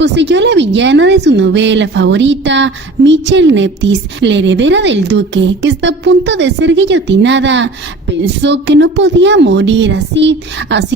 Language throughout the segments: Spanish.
poseyó a la villana de su novela favorita, Michelle Neptis, la heredera del duque, que está a punto de ser guillotinada. Pensó que no podía morir así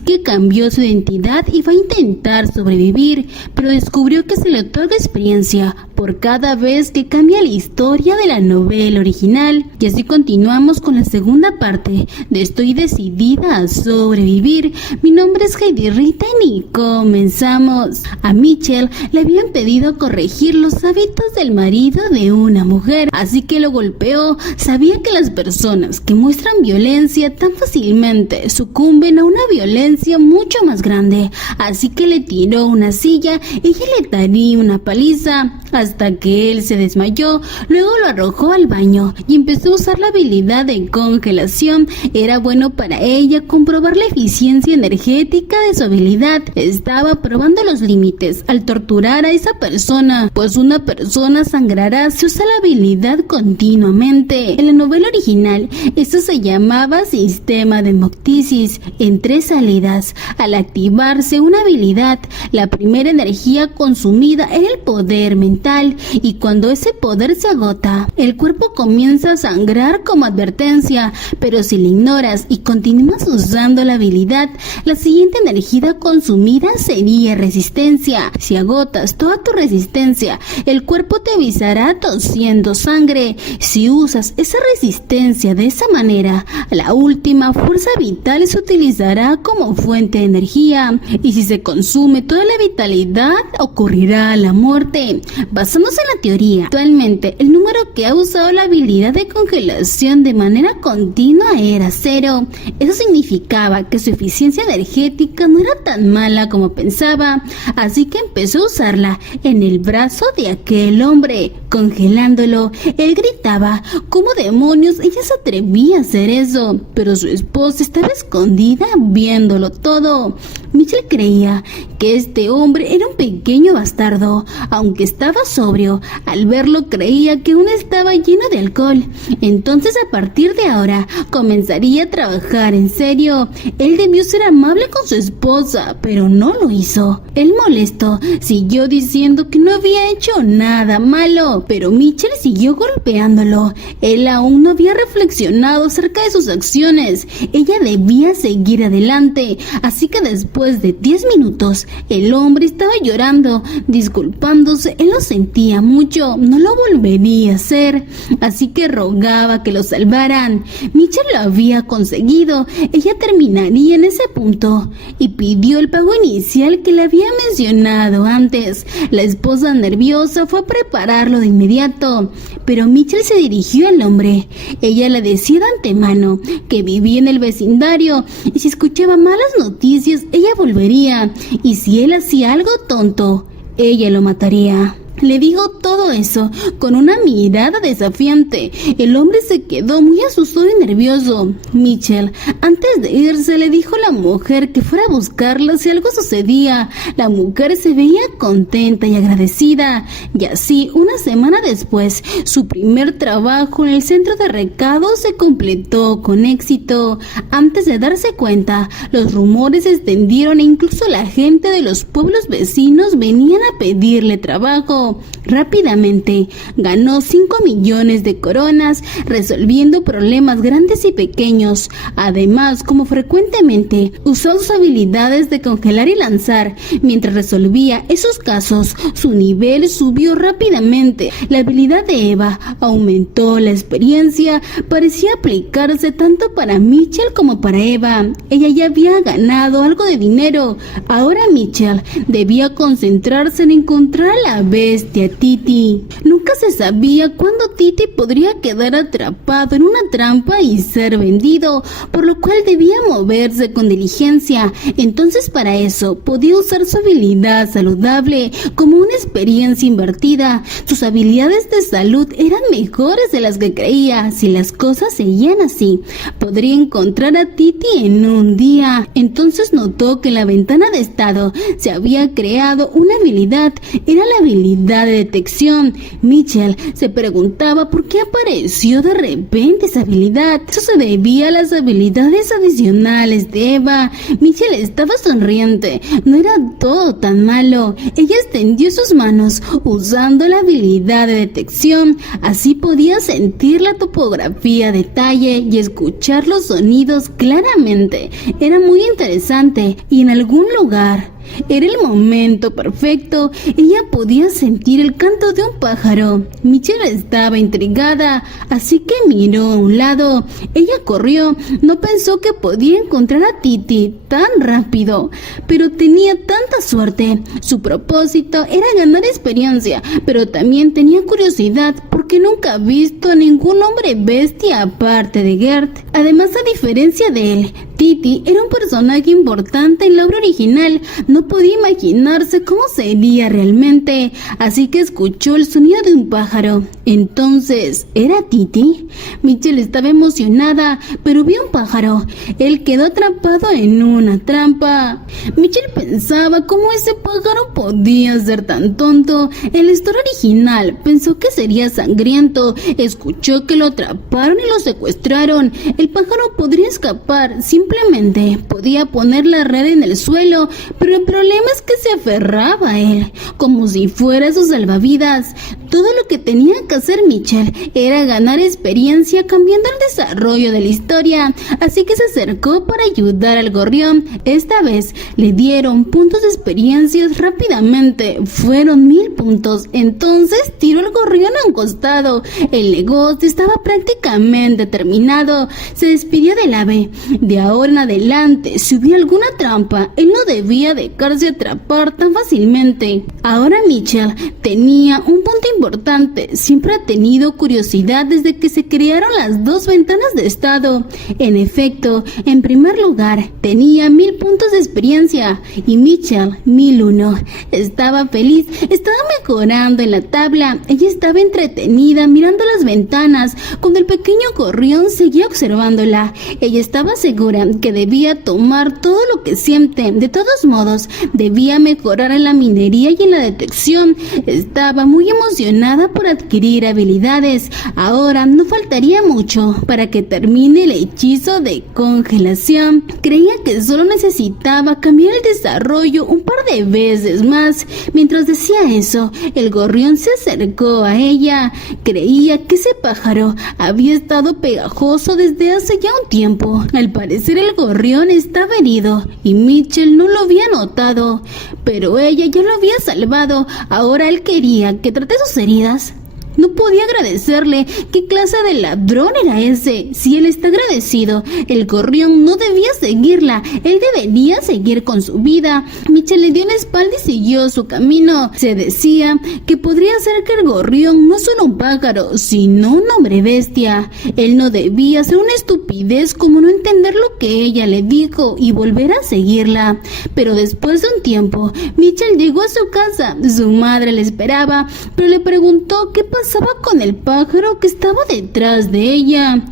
que cambió su identidad y va a intentar sobrevivir, pero descubrió que se le otorga experiencia por cada vez que cambia la historia de la novela original. Y así continuamos con la segunda parte de Estoy decidida a sobrevivir. Mi nombre es Heidi Rita y comenzamos. A Michelle le habían pedido corregir los hábitos del marido de una mujer, así que lo golpeó. Sabía que las personas que muestran violencia tan fácilmente sucumben a una violencia mucho más grande, así que le tiró una silla y ella le daría una paliza hasta que él se desmayó. Luego lo arrojó al baño y empezó a usar la habilidad de congelación. Era bueno para ella comprobar la eficiencia energética de su habilidad. Estaba probando los límites al torturar a esa persona, pues una persona sangrará si usa la habilidad continuamente. En la novela original, esto se llamaba sistema de Moctisis, en 3 salidas. Al activarse una habilidad, la primera energía consumida era el poder mental, y cuando ese poder se agota, el cuerpo comienza a sangrar como advertencia, pero si la ignoras y continúas usando la habilidad, la siguiente energía consumida sería resistencia. Si agotas toda tu resistencia, el cuerpo te avisará tosiendo sangre. Si usas esa resistencia de esa manera, la última fuerza vital se utilizará como fuente de energía, y si se consume toda la vitalidad, ocurrirá la muerte. Basándose en la teoría, actualmente el número que ha usado la habilidad de congelación de manera continua era 0. Eso significaba que su eficiencia energética no era tan mala como pensaba, así que empezó a usarla en el brazo de aquel hombre, congelándolo. Él gritaba: ¿cómo demonios ella se atrevía a hacer eso? Pero su esposa estaba escondida viéndolo todo. Michelle creía que este hombre era un pequeño bastardo, aunque estaba sobrio. Al verlo creía que aún estaba lleno de alcohol. Entonces, a partir de ahora, comenzaría a trabajar en serio. Él debió ser amable con su esposa, pero no lo hizo. Él, molesto, siguió diciendo que no había hecho nada malo, pero Michelle siguió golpeándolo. Él aún no había reflexionado acerca de sus acciones. Ella debía seguir adelante, así que después de 10 minutos, el hombre estaba llorando, disculpándose. Él lo sentía mucho, no lo volvería a hacer, así que rogaba que lo salvaran. Michelle lo había conseguido. Ella terminaría en ese punto y pidió el pago inicial que le había mencionado antes. La esposa, nerviosa, fue a prepararlo de inmediato, pero Michelle se dirigió al hombre. Ella le decía de antemano que vivía en el vecindario y si escuchaba malas noticias, ella volvería, y si él hacía algo tonto, ella lo mataría. Le dijo todo eso con una mirada desafiante. El hombre se quedó muy asustado y nervioso. Michelle, antes de irse, le dijo a la mujer que fuera a buscarla si algo sucedía. La mujer se veía contenta y agradecida. Y así, una semana después, su primer trabajo en el centro de recado se completó con éxito. Antes de darse cuenta, los rumores se extendieron e incluso la gente de los pueblos vecinos venían a pedirle trabajo. Rápidamente ganó 5 millones de coronas resolviendo problemas grandes y pequeños. Además, como frecuentemente usó sus habilidades de congelar y lanzar mientras resolvía esos casos, su nivel subió rápidamente. La habilidad de Eva aumentó. La experiencia parecía aplicarse tanto para Michelle como para Eva. Ella ya había ganado algo de dinero. Ahora Michelle debía concentrarse en encontrar a la bestia Titi. Nunca se sabía cuándo Titi podría quedar atrapado en una trampa y ser vendido, por lo cual debía moverse con diligencia. Entonces, para eso podía usar su habilidad saludable como una experiencia invertida. Sus habilidades de salud eran mejores de las que creía. Si las cosas seguían así, podría encontrar a Titi en un día. Entonces notó que en la ventana de estado se había creado una habilidad. Era la habilidad habilidad de detección. Mitchell se preguntaba por qué apareció de repente esa habilidad. Eso se debía a las habilidades adicionales de Eva. Mitchell estaba sonriente. No era todo tan malo. Ella extendió sus manos usando la habilidad de detección. Así podía sentir la topografía a detalle y escuchar los sonidos claramente. Era muy interesante y en algún lugar era el momento perfecto. Ella podía sentir el canto de un pájaro. Mitchell estaba intrigada, así que miró a un lado. Ella corrió. No pensó que podía encontrar a Titi tan rápido, pero tenía tanta suerte. Su propósito era ganar experiencia, pero también tenía curiosidad porque nunca ha visto a ningún hombre bestia aparte de Gert. Además, a diferencia de él, Titi era un personaje importante en la obra original. No podía imaginarse cómo sería realmente, así que escuchó el sonido de un pájaro. Entonces, ¿era Titi? Mitchell estaba emocionada, pero vio un pájaro. Él quedó atrapado en una trampa. Mitchell pensaba cómo ese pájaro podía ser tan tonto. En la historia original pensó que sería sangriento. Escuchó que lo atraparon y lo secuestraron. El pájaro podría escapar, simplemente podía poner la red en el suelo, pero el problema es que se aferraba a él, como si fuera su salvavidas. Todo lo que tenía que hacer Mitchell era ganar experiencia cambiando el desarrollo de la historia, así que se acercó para ayudar al gorrión. Esta vez le dieron puntos de experiencia rápidamente, fueron 1000 puntos. Entonces tiró al gorrión a un costado. El negocio estaba prácticamente terminado. Se despidió del ave. De ahora en adelante, si hubiera alguna trampa, él no debía dejarse atrapar tan fácilmente. Ahora Mitchell tenía un punto importante. Siempre ha tenido curiosidad desde que se crearon las 2 ventanas de estado. En efecto, en primer lugar, tenía 1000 puntos de experiencia y Mitchell 1001. Estaba feliz, estaba mejorando en la tabla. Ella estaba entretenida mirando las ventanas cuando el pequeño gorrión seguía observándola. Ella estaba segura que debía tomar todo lo que siente. De todos modos, debía mejorar en la minería y en la detección. Estaba muy emocionada por adquirir habilidades. Ahora no faltaría mucho para que termine el hechizo de congelación. Creía que solo necesitaba cambiar el desarrollo un par de veces más. Mientras decía eso, el gorrión se acercó a ella. Creía que ese pájaro había estado pegajoso desde hace ya un tiempo. Al parecer el gorrión estaba herido y Mitchell no lo había notado, pero ella ya lo había salvado. Ahora él quería que trate sus heridas. No podía agradecerle. ¿Qué clase de ladrón era ese? Si él está agradecido, el gorrión no debía seguirla. Él debería seguir con su vida. Mitchell le dio la espalda y siguió su camino. Se decía que podría ser que el gorrión no es solo un pájaro, sino un hombre bestia. Él no debía hacer una estupidez como no entender lo que ella le dijo y volver a seguirla. Pero después de un tiempo, Mitchell llegó a su casa. Su madre le esperaba, pero le preguntó qué pasaba con el pájaro que estaba detrás de ella.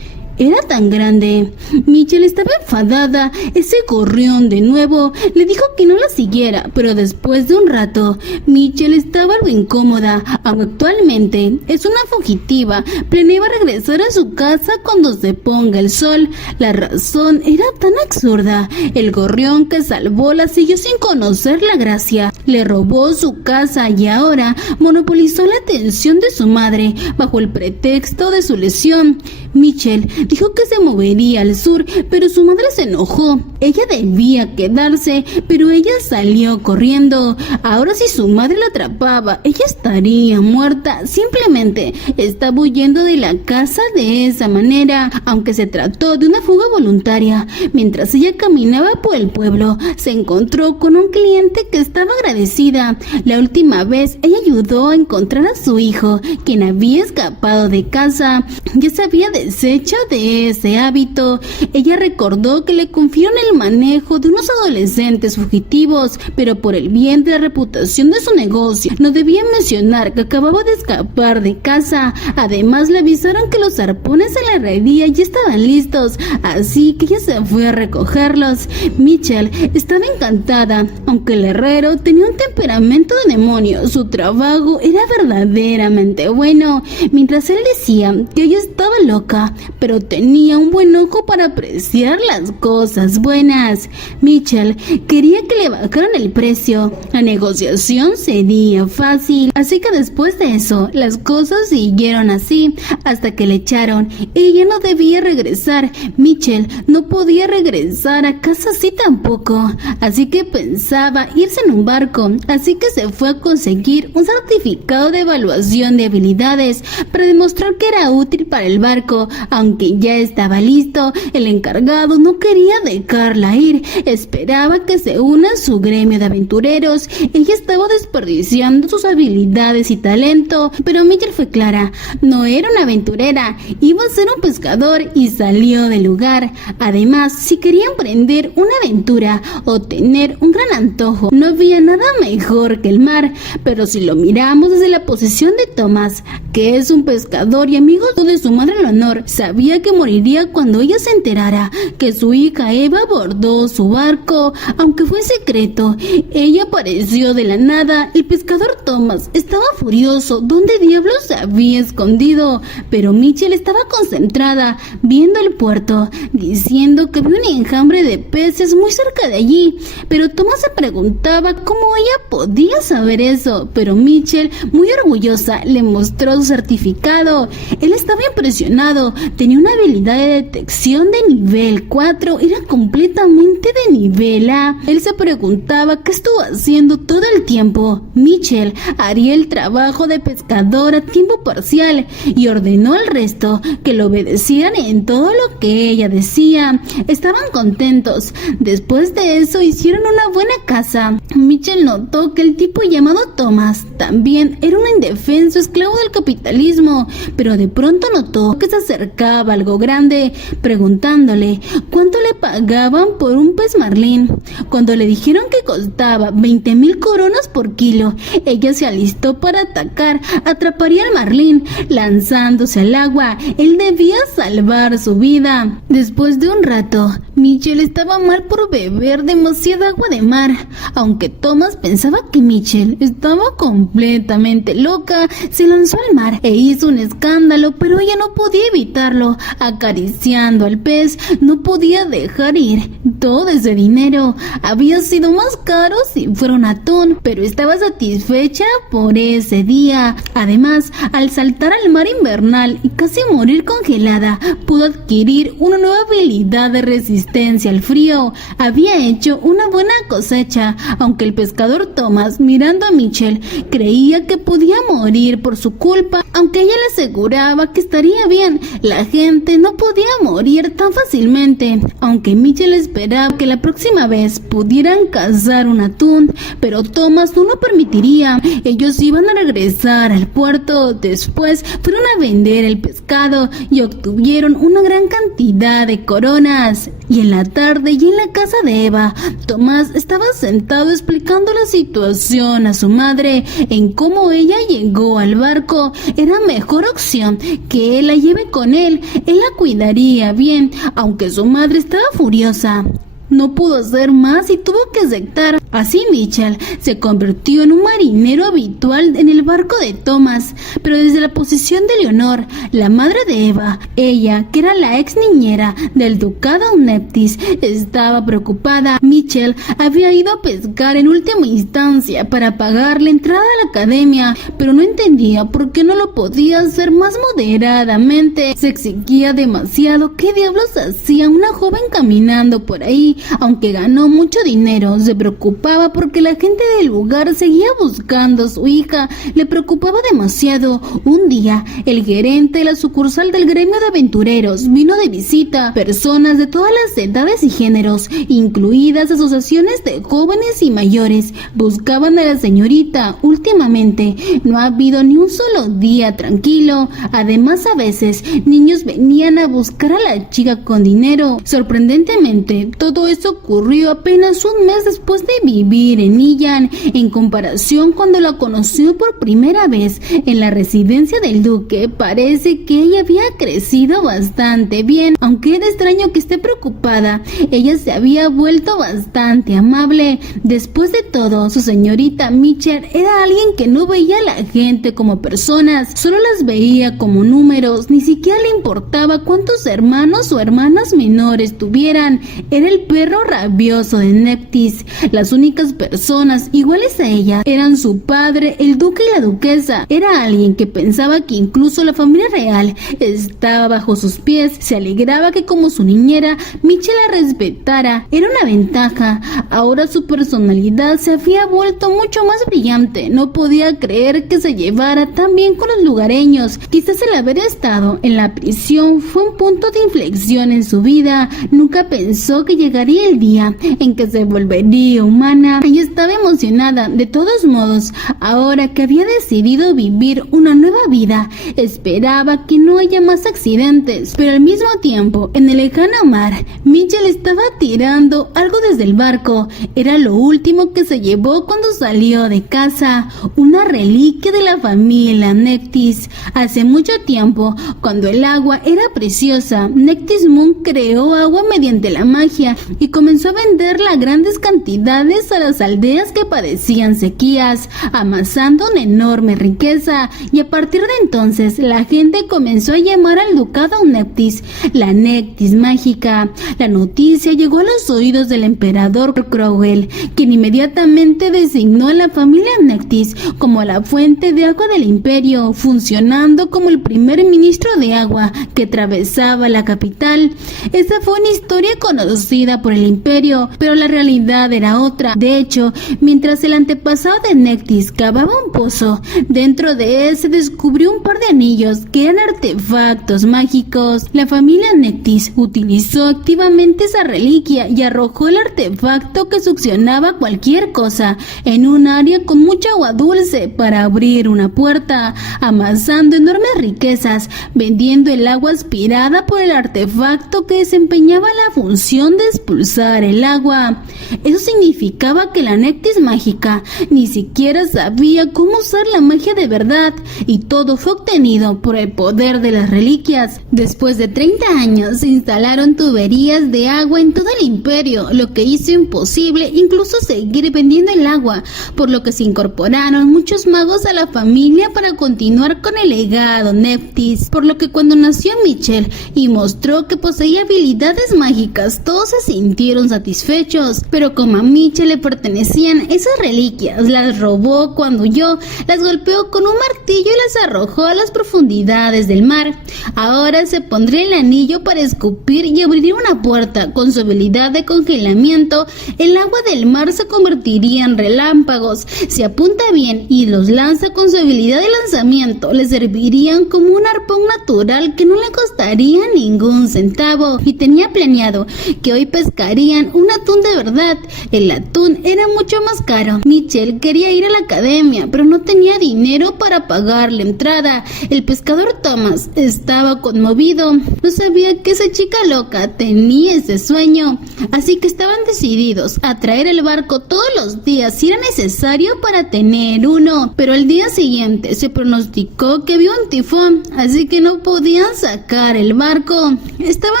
Era tan grande. Mitchell estaba enfadada. Ese gorrión de nuevo le dijo que no la siguiera, pero después de un rato, Mitchell estaba algo incómoda. Actualmente es una fugitiva. Planeaba regresar a su casa cuando se ponga el sol. La razón era tan absurda. El gorrión que salvó la siguió sin conocer la gracia. Le robó su casa y ahora monopolizó la atención de su madre bajo el pretexto de su lesión. Mitchell dijo que se movería al sur, pero su madre se enojó. Ella debía quedarse, pero ella salió corriendo. Ahora si su madre la atrapaba, ella estaría muerta. Simplemente estaba huyendo de la casa de esa manera, aunque se trató de una fuga voluntaria. Mientras ella caminaba por el pueblo, se encontró con un cliente que estaba agradecida. La última vez ella ayudó a encontrar a su hijo, quien había escapado de casa. Ya se había deshecho de ese hábito. Ella recordó que le confiaron el manejo de unos adolescentes fugitivos, pero por el bien de la reputación de su negocio, no debía mencionar que acababa de escapar de casa. Además, le avisaron que los arpones en la herrería ya estaban listos, así que ella se fue a recogerlos. Mitchell estaba encantada, aunque el herrero tenía un temperamento de demonio. Su trabajo era verdaderamente bueno, mientras él decía que ella estaba loca, pero tenía un buen ojo para apreciar las cosas buenas. Mitchell quería que le bajaran el precio. La negociación sería fácil, así que después de eso, las cosas siguieron así hasta que le echaron. Ella no debía regresar. Mitchell no podía regresar a casa así tampoco, así que pensaba irse en un barco, así que se fue a conseguir un certificado de evaluación de habilidades para demostrar que era útil para el barco. Aunque ya estaba listo, el encargado no quería dejarla ir. Esperaba que se una a su gremio de aventureros. Ella estaba desperdiciando sus habilidades y talento, pero Mitchell fue clara: no era una aventurera, iba a ser un pescador, y salió del lugar. Además, si quería emprender una aventura o tener un gran antojo, no había nada mejor que el mar. Pero si lo miramos desde la posición de Thomas, que es un pescador y amigo de su madre Leonor, sabía que moriría cuando ella se enterara que su hija Eva abordó su barco, aunque fue secreto. Ella apareció de la nada. El pescador Thomas estaba furioso. ¿Dónde diablos se había escondido? Pero Mitchell estaba concentrada viendo el puerto, diciendo que vio un enjambre de peces muy cerca de allí. Pero Thomas se preguntaba cómo ella podía saber eso. Pero Mitchell, muy orgullosa, le mostró su certificado. Él estaba impresionado. Tenía una habilidad de detección de nivel 4. Era completamente de nivel A. Él se preguntaba qué estuvo haciendo todo el tiempo. Mitchell haría el trabajo de pescador a tiempo parcial y ordenó al resto que lo obedecieran en todo lo que ella decía. Estaban contentos. Después de eso hicieron una buena caza. Mitchell notó que el tipo llamado Thomas también era un indefenso esclavo del capitalismo, pero de pronto notó que se acercaba algo grande, preguntándole cuánto le pagaban por un pez marlín. Cuando le dijeron que costaba 20,000 coronas por kilo, ella se alistó para atacar. Atraparía al marlín lanzándose al agua. Él debía salvar su vida. Después de un rato, Mitchell estaba mal por beber demasiada agua de mar. Aunque Thomas pensaba que Mitchell estaba completamente loca, se lanzó al mar e hizo un escándalo, pero ella no podía evitarlo. Acariciando al pez, no podía dejar ir todo ese dinero. Había sido más caro si fuera un atún, pero estaba satisfecha por ese día. Además, al saltar al mar invernal y casi morir congelada, pudo adquirir una nueva habilidad de resistencia al frío. Había hecho una buena cosecha, aunque el pescador Thomas, mirando a Mitchell, creía que podía morir por su culpa, aunque ella le aseguraba que estaría bien. La gente no podía morir tan fácilmente, aunque Mitchell esperaba que la próxima vez pudieran cazar un atún, pero Thomas no lo permitiría. Ellos iban a regresar al puerto. Después fueron a vender el pescado y obtuvieron una gran cantidad de coronas. Y en la tarde, y en la casa de Eva, Thomas estaba sentado explicando la situación a su madre, en cómo ella llegó al barco. Era mejor opción que él la lleve con él. Él la cuidaría bien, aunque su madre estaba furiosa. No pudo hacer más y tuvo que aceptar. Así Mitchell se convirtió en un marinero habitual en el barco de Thomas, pero desde la posición de Leonor, la madre de Eva. Ella, que era la ex niñera del ducado Neptis, estaba preocupada. Mitchell había ido a pescar en última instancia para pagar la entrada a la academia, pero no entendía por qué no lo podía hacer más moderadamente. Se exigía demasiado. ¿Qué diablos hacía una joven caminando por ahí? Aunque ganó mucho dinero, se preocupaba preocupaba porque la gente del lugar seguía buscando a su hija. Le preocupaba demasiado. Un día, el gerente de la sucursal del gremio de aventureros vino de visita. Personas de todas las edades y géneros, incluidas asociaciones de jóvenes y mayores, buscaban a la señorita. Últimamente, no ha habido ni un solo día tranquilo. Además, a veces, niños venían a buscar a la chica con dinero. Sorprendentemente, todo eso ocurrió apenas un mes después de vivir en Iyan. En comparación, cuando la conoció por primera vez en la residencia del duque, parece que ella había crecido bastante bien. Aunque era extraño que esté preocupada, ella se había vuelto bastante amable. Después de todo, su señorita Mitchell era alguien que no veía a la gente como personas, solo las veía como números. Ni siquiera le importaba cuántos hermanos o hermanas menores tuvieran. Era el perro rabioso de Nephthys. Las únicas personas iguales a ella eran su padre, el duque y la duquesa. Era alguien que pensaba que incluso la familia real estaba bajo sus pies. Se alegraba que como su niñera, Mitchell la respetara. Era una ventaja. Ahora su personalidad se había vuelto mucho más brillante. No podía creer que se llevara tan bien con los lugareños. Quizás el haber estado en la prisión fue un punto de inflexión en su vida. Nunca pensó que llegaría el día en que se volvería humana. Ella estaba emocionada. De todos modos, ahora que había decidido vivir una nueva vida, esperaba que no haya más accidentes. Pero al mismo tiempo, en el lejano mar, Mitchell estaba tirando algo desde el barco. Era lo último que se llevó cuando salió de casa, una reliquia de la familia Nephthys. Hace mucho tiempo, cuando el agua era preciosa, Nephthys Moon creó agua mediante la magia y comenzó a venderla a grandes cantidades a las aldeas que padecían sequías, amasando una enorme riqueza. Y a partir de entonces, la gente comenzó a llamar al ducado Nephthys la Nephthys mágica. La noticia llegó a los oídos del emperador Cromwell, quien inmediatamente designó a la familia Nephthys como la fuente de agua del imperio, funcionando como el primer ministro de agua que atravesaba la capital. Esa fue una historia conocida por el imperio, pero la realidad era otra. De hecho, mientras el antepasado de Nephthys cavaba un pozo, dentro de él se descubrió un par de anillos que eran artefactos mágicos. La familia Nephthys utilizó activamente esa reliquia y arrojó el artefacto que succionaba cualquier cosa en un área con mucha agua dulce para abrir una puerta, amasando enormes riquezas, vendiendo el agua aspirada por el artefacto que desempeñaba la función de expulsar el agua. Eso significaba que la Nephthys mágica ni siquiera sabía cómo usar la magia de verdad, y todo fue obtenido por el poder de las reliquias. Después de 30 años se instalaron tuberías de agua en todo el imperio, lo que hizo imposible incluso seguir vendiendo el agua, por lo que se incorporaron muchos magos a la familia para continuar con el legado Nephthys, por lo que cuando nació Mitchell y mostró que poseía habilidades mágicas, todos se sintieron satisfechos. Pero como a Mitchell le pertenecían esas reliquias, las robó cuando huyó, las golpeó con un martillo y las arrojó a las profundidades del mar. Ahora se pondría el anillo para escupir y abriría una puerta. Con su habilidad de congelamiento, el agua del mar se convertiría en relámpagos. Si apunta bien y los lanza con su habilidad de lanzamiento, le servirían como un arpón natural que no le costaría ningún centavo. Y tenía planeado que hoy pescarían un atún de verdad. El atún era mucho más caro. Mitchell quería ir a la academia, pero no tenía dinero para pagar la entrada. El pescador Thomas estaba conmovido. No sabía que esa chica loca tenía ese sueño, así que estaban decididos a traer el barco todos los días si era necesario para tener uno. Pero el día siguiente se pronosticó que había un tifón, así que no podían sacar el barco. Estaban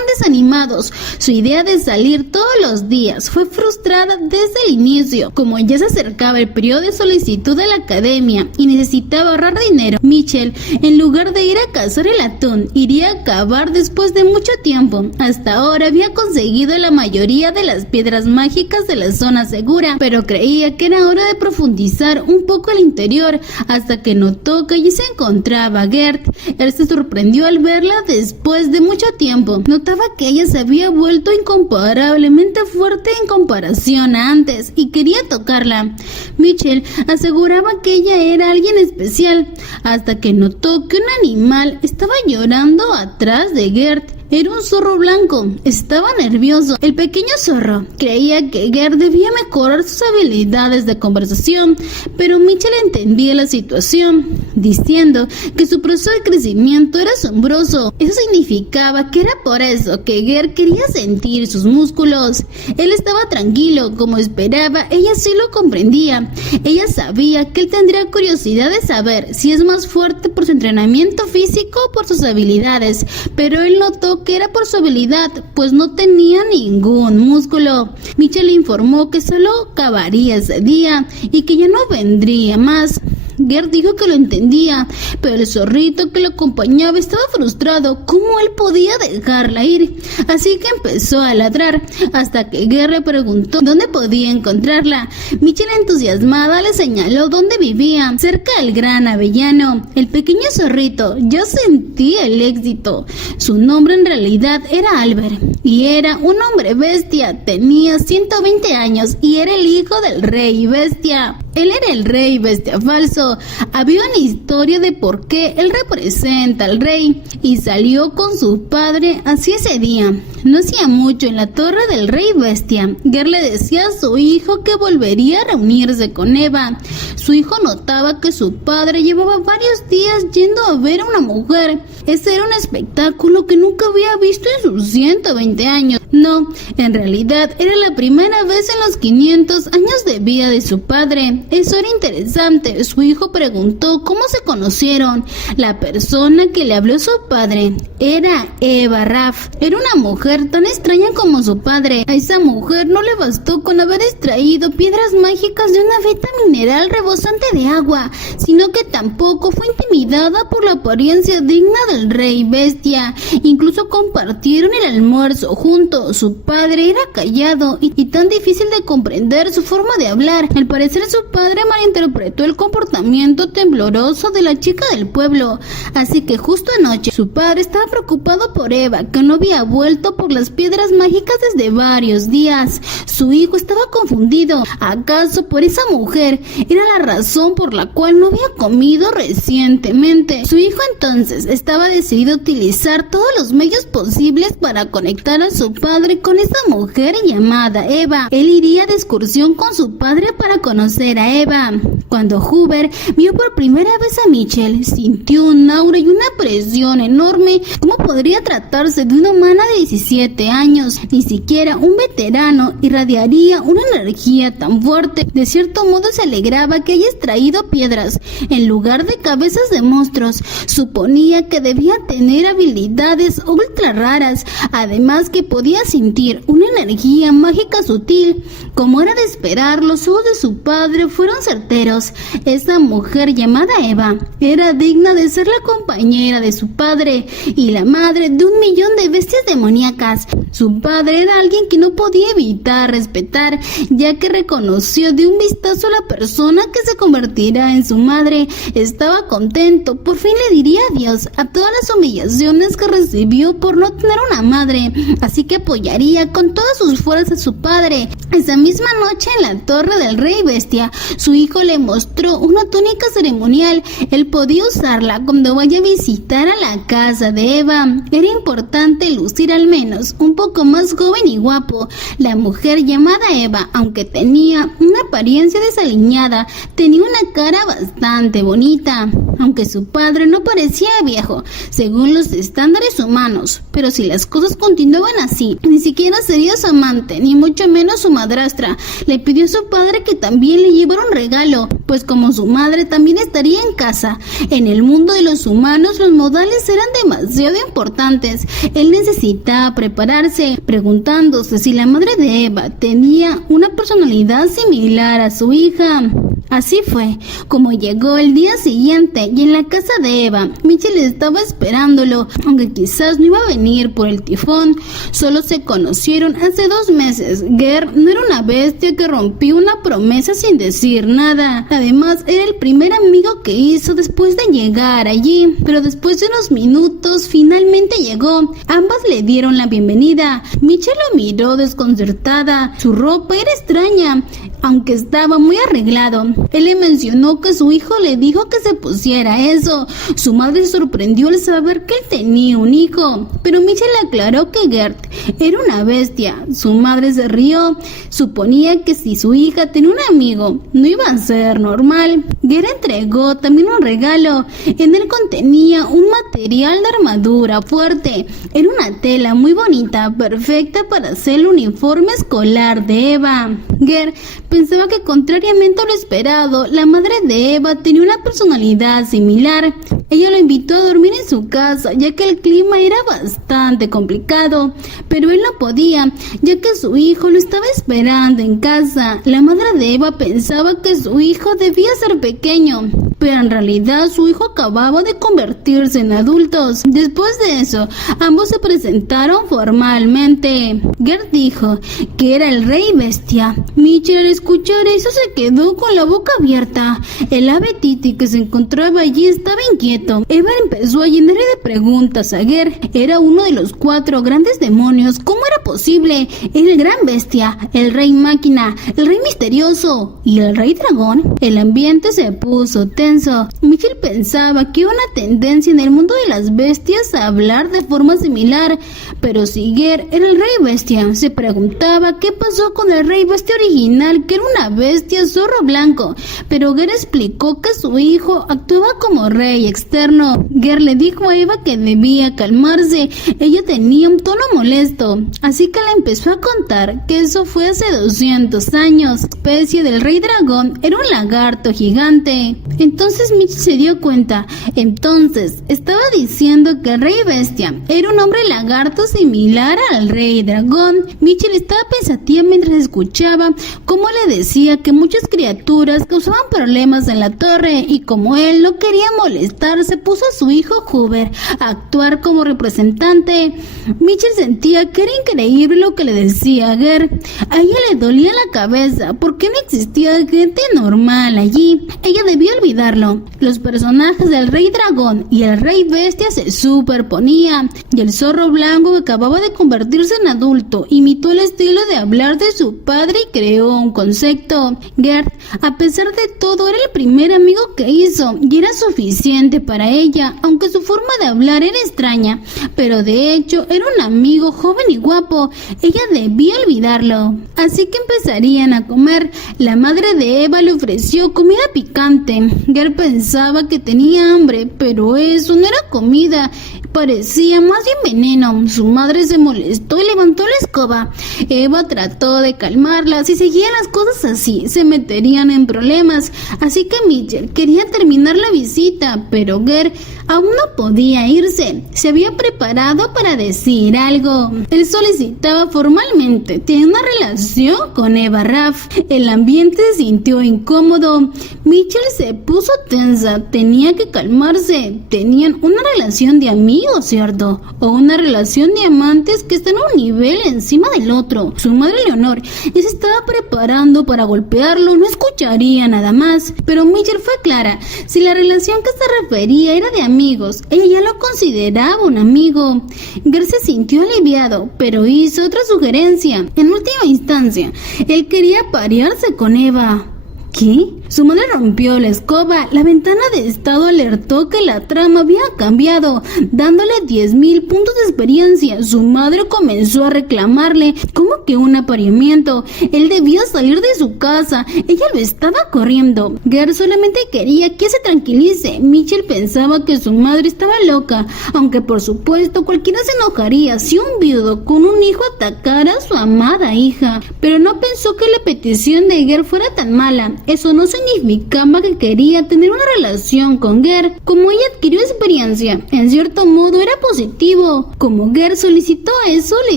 desanimados. Su idea de salir todos los días fue frustrada desde el inicio. Como ya se acercaba el periodo de solicitud de la academia y necesitaba ahorrar dinero, Mitchell, en lugar de ir a cazar el atún, iría a cavar después de mucho tiempo. Hasta ahora había conseguido la mayoría de las piedras mágicas de la zona segura, pero creía que era hora de profundizar un poco el interior, hasta que notó que allí se encontraba Gert. Él se sorprendió al verla después de mucho tiempo. Notaba que ella se había vuelto incomparablemente fuerte en comparación a antes. antes y quería tocarla. Mitchell aseguraba que ella era alguien especial, hasta que notó que un animal estaba llorando atrás de Gert. Era un zorro blanco. Estaba nervioso. El pequeño zorro creía que Gert debía mejorar sus habilidades de conversación, pero Mitchell entendía la situación, diciendo que su proceso de crecimiento era asombroso. Eso significaba que era por eso que Gert quería sentir sus músculos. Él estaba tranquilo, como esperaba. Ella sí lo comprendía. Ella sabía que él tendría curiosidad de saber si es más fuerte por su entrenamiento físico o por sus habilidades, pero él notó que era por su habilidad, pues no tenía ningún músculo. Mitchell informó que solo acabaría ese día y que ya no vendría más. Gert dijo que lo entendía, pero el zorrito que lo acompañaba estaba frustrado. ¿Cómo él podía dejarla ir? Así que empezó a ladrar, hasta que Gert le preguntó dónde podía encontrarla. Mitchell, entusiasmada, le señaló dónde vivía, cerca del Gran Avellano. El pequeño zorrito ya sentía el éxito. Su nombre en realidad era Albert, y era un hombre bestia. Tenía 120 años y era el hijo del rey bestia. Él era el rey bestia falso. Había una historia de por qué él representa al rey y salió con su padre así ese día. No hacía mucho, en la torre del rey bestia, Gert le decía a su hijo que volvería a reunirse con Eva. Su hijo notaba que su padre llevaba varios días yendo a ver a una mujer. Ese era un espectáculo que nunca había visto en sus 120 años. No, en realidad era la primera vez en los 500 años de vida de su padre. Eso era interesante. Su hijo preguntó cómo se conocieron. La persona que le habló a su padre era Eva Raff. Era una mujer tan extraña como su padre. A esa mujer no le bastó con haber extraído piedras mágicas de una veta mineral rebosante de agua, sino que tampoco fue intimidada por la apariencia digna del rey bestia. Incluso compartieron el almuerzo juntos. Su padre era callado y tan difícil de comprender su forma de hablar. Al parecer su padre malinterpretó el comportamiento tembloroso de la chica del pueblo, así que justo anoche su padre estaba preocupado por Eva, que no había vuelto por las piedras mágicas desde varios días. Su hijo estaba confundido. ¿Acaso por esa mujer era la razón por la cual no había comido recientemente? Su hijo entonces estaba decidido a utilizar todos los medios posibles para conectar a su padre con esa mujer llamada Eva. Él iría de excursión con su padre para conocer a Eva. Cuando Hoover vio por primera vez a Mitchell, sintió un aura y una presión enorme. ¿Cómo podría tratarse de una humana de 17 años? Ni siquiera un veterano irradiaría una energía tan fuerte. De cierto modo se alegraba que haya extraído piedras en lugar de cabezas de monstruos. Suponía que debía tener habilidades ultra raras, además que podía sentir una energía mágica sutil. Como era de esperar, los ojos de su padre fueron certeros. Esa mujer llamada Eva era digna de ser la compañera de su padre y la madre de 1.000.000 de bestias demoníacas. Su padre era alguien que no podía evitar respetar, ya que reconoció de un vistazo a la persona que se convertirá en su madre. Estaba contento, por fin le diría adiós a todas las humillaciones que recibió por no tener una madre, así que apoyaría con todas sus fuerzas a su padre. Esa misma noche en la torre del rey bestia, su hijo le mostró una túnica ceremonial. Él podía usarla cuando vaya a visitar a la casa de Eva. Era importante lucir al menos un poco más joven y guapo. La mujer llamada Eva, aunque tenía una apariencia desaliñada, tenía una cara bastante bonita, aunque su padre no parecía viejo, según los estándares humanos. Pero si las cosas continuaban así, ni siquiera sería su amante, ni mucho menos su madrastra. Le pidió a su padre que también le llevara un regalo, pues como su madre también estaría en casa. En el mundo de los humanos, los modales eran demasiado importantes. Él necesitaba prepararse, preguntándose si la madre de Eva tenía una personalidad similar a su hija. Así fue como llegó el día siguiente, y en la casa de Eva, Mitchell estaba esperándolo. Aunque quizás no iba a venir por el tifón, solo se se conocieron hace 2 meses. Gert no era una bestia que rompió una promesa sin decir nada. Además, era el primer amigo que hizo después de llegar allí. Pero después de unos minutos, finalmente llegó. Ambas le dieron la bienvenida. Michelle lo miró desconcertada. Su ropa era extraña, aunque estaba muy arreglado. Él le mencionó que su hijo le dijo que se pusiera eso. Su madre se sorprendió al saber que él tenía un hijo, pero Michelle le aclaró que Gert era una bestia. Su madre se rió. Suponía que si su hija tenía un amigo, no iba a ser normal. Gert entregó también un regalo. En él contenía un material de armadura fuerte. Era una tela muy bonita, perfecta para hacer el uniforme escolar de Eva. Gert pensaba que, contrariamente a lo esperado, la madre de Eva tenía una personalidad similar. Ella lo invitó a dormir en su casa, ya que el clima era bastante complicado, pero él no podía, ya que su hijo lo estaba esperando en casa. La madre de Eva pensaba que su hijo debía ser pequeño, pero en realidad su hijo acababa de convertirse en adultos. Después de eso, ambos se presentaron formalmente. Gert dijo que era el rey bestia. Michelle, al escuchar eso, se quedó con la boca abierta. El ave Titi que se encontraba allí estaba inquieto. Eva empezó a llenarle de preguntas a Gert. Era uno de los 4 grandes demonios. ¿Cómo era posible? Era el gran bestia, el rey máquina, el rey misterioso y el rey dragón. El ambiente se puso tenso. Michelle pensaba que hubo una tendencia en el mundo de las bestias a hablar de forma similar, pero si Gert era el rey bestia, se preguntaba qué pasó con el rey bestia original, que era una bestia zorro blanco. Pero Gert explicó que su hijo actuaba como rey externo. Gert le dijo a Eva que debía calmarse. Ella tenía un tono molesto, así que le empezó a contar que eso fue hace 200 años. La especie del rey dragón era un lagarto gigante. Entonces Mitch se dio cuenta. Entonces estaba diciendo que el rey bestia era un hombre lagarto similar al rey dragón. Mitchell estaba pensativa mientras escuchaba cómo le decía que muchas criaturas causaban problemas en la torre, y como él no quería molestar, se puso a su hijo Hoover a actuar como representante. Mitchell sentía que era increíble lo que le decía a Gert. A ella le dolía la cabeza porque no existía gente normal allí. Ella debía olvidarlo. Los personajes del rey dragón y el rey bestia se superponían, y el zorro blanco, que acababa de convertirse en adulto, imitó el estilo de hablar de su padre y creó un concepto. Gert, a pesar de todo, era el primer amigo que hizo y era suficiente para ella, aunque su forma de hablar era extraña, pero de hecho era un amigo joven y guapo. Ella debía olvidarlo. Así que empezarían a comer. La madre de Eva le ofreció comida picante. Gert pensaba que tenía hambre, pero eso no era comida, parecía más bien veneno. Su madre se molestó y levantó la escoba. Eva trató de calmarla. Si seguían las cosas así, se meterían en problemas. Así que Mitchell quería terminar la visita, pero Gert aún no podía irse. Se había preparado para decir algo. Él solicitaba formalmente tener una relación con Eva Raff. El ambiente se sintió incómodo. Mitchell se puso tensa. Tenía que calmarse. Tenían una relación de amigos, ¿cierto? O una relación de amantes que están a un nivel encima del otro. Su madre Leonor ya se estaba preparando para golpearlo. No escucharía nada más. Pero Mitchell fue clara. Si la relación que se refería era de amigos, ella ya lo consideraba un amigo. Gert se sintió aliviado, pero hizo otra sugerencia. En última instancia, él quería parearse con Eva. ¿Qué? Su madre rompió la escoba. La ventana de estado alertó que la trama había cambiado, dándole 10,000 puntos de experiencia. Su madre comenzó a reclamarle como que un apareamiento. Él debía salir de su casa. Ella lo estaba corriendo. Gert solamente quería que se tranquilice. Mitchell pensaba que su madre estaba loca, aunque por supuesto cualquiera se enojaría si un viudo con un hijo atacara a su amada hija. Pero no pensó que la petición de Gert fuera tan mala. Eso no se significaba que quería tener una relación con Ger. Como ella adquirió experiencia, en cierto modo era positivo. Como Ger solicitó eso, la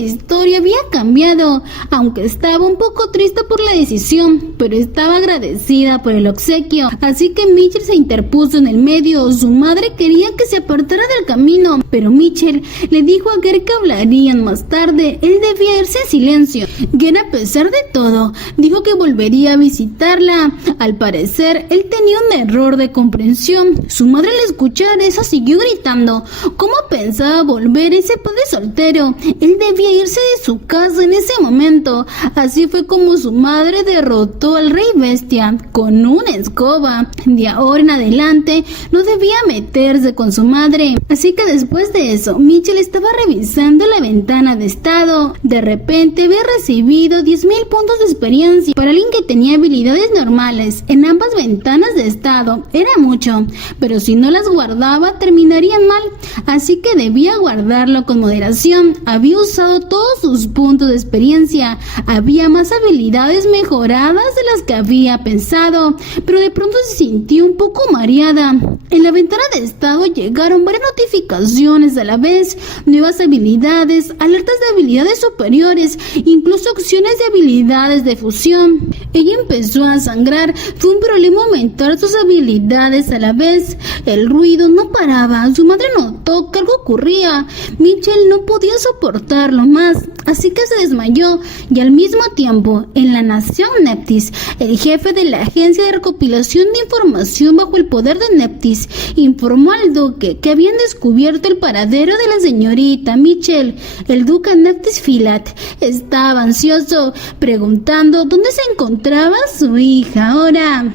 historia había cambiado, aunque estaba un poco triste por la decisión, pero estaba agradecida por el obsequio. Así que Mitchell se interpuso en el medio. Su madre quería que se apartara del camino, pero Mitchell le dijo a Ger que hablarían más tarde. Él debía irse en silencio. Ger, a pesar de todo, dijo que volvería a visitarla. Al parecer, él tenía un error de comprensión. Su madre, al escuchar eso, siguió gritando. ¿Cómo pensaba volver ese padre soltero? Él debía irse de su casa en ese momento. Así fue como su madre derrotó al rey bestia con una escoba. De ahora en adelante no debía meterse con su madre. Así que después de eso, Mitchell estaba revisando la ventana de estado. De repente había recibido 10,000 puntos de experiencia. Para alguien que tenía habilidades normales en ambas ventanas de estado era mucho, pero si no las guardaba terminarían mal, así que debía guardarlo con moderación. Había usado todos sus puntos de experiencia. Había más habilidades mejoradas de las que había pensado, pero de pronto se sintió un poco mareada. En la ventana de estado llegaron varias notificaciones a la vez, nuevas habilidades, alertas de habilidades superiores, incluso opciones de habilidades de fusión. Ella empezó a sangrar. Fue un problema aumentar sus habilidades a la vez. El ruido no paraba. Su madre notó que algo ocurría. Mitchell no podía soportarlo más, así que se desmayó. Y al mismo tiempo, en la nación Neptis, el jefe de la agencia de recopilación de información bajo el poder de Neptis informó al duque que habían descubierto el paradero de la señorita Mitchell. El duque Neptis Filat estaba ansioso, preguntando dónde se encontraba su hija ahora.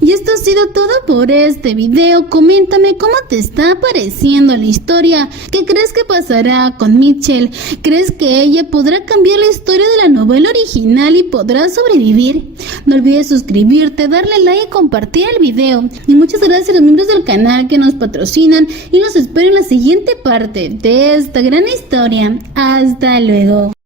Y esto ha sido todo por este video. Coméntame cómo te está pareciendo la historia. ¿Qué crees que pasará con Mitchell? ¿Crees que ella podrá cambiar la historia de la novela original y podrá sobrevivir? No olvides suscribirte, darle like y compartir el video. Y muchas gracias a los miembros del canal que nos patrocinan y los espero en la siguiente parte de esta gran historia. Hasta luego.